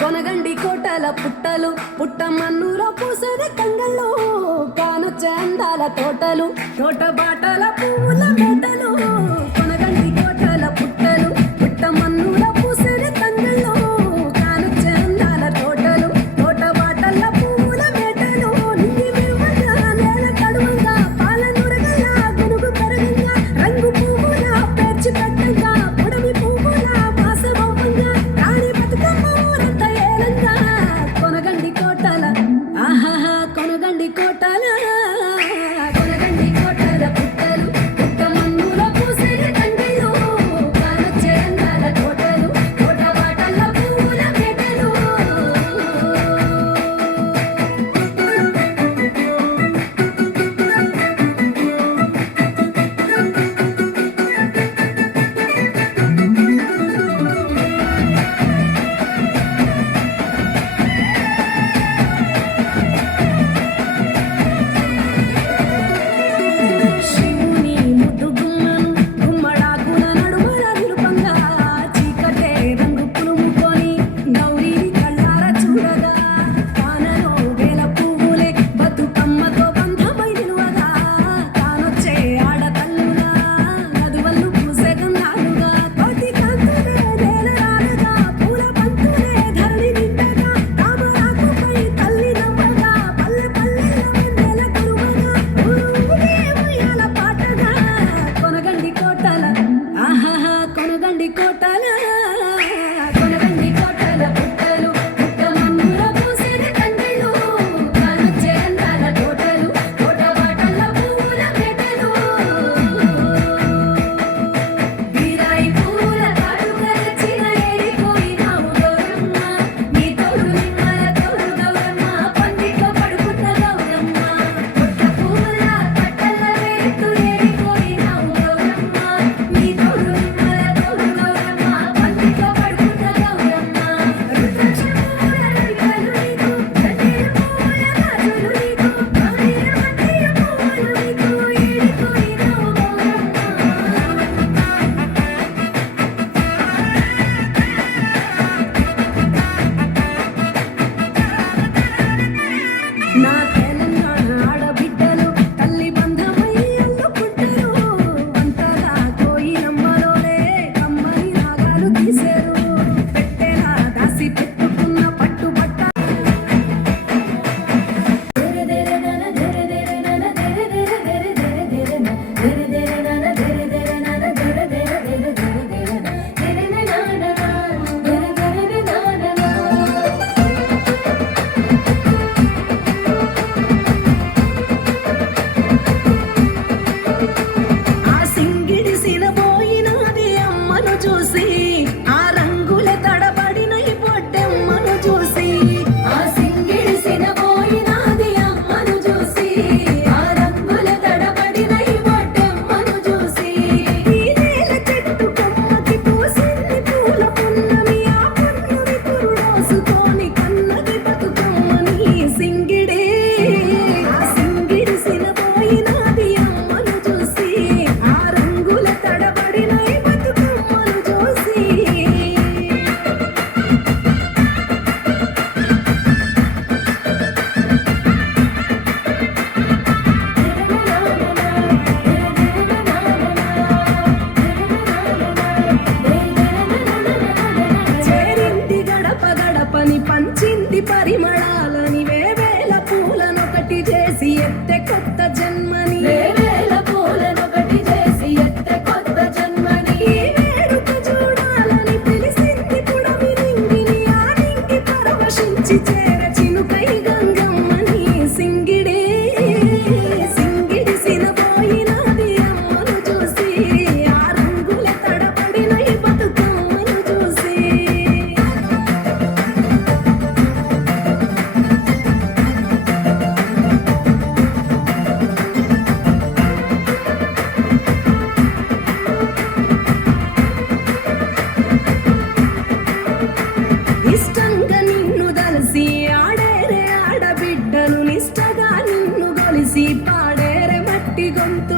కొనగండి కోటల పుట్టలు పుట్టమన్నుల పూసద కంగళ్ళు కానొచ్చే అందాల తోటలు తోట బాటల పూల మెటలు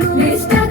Mr.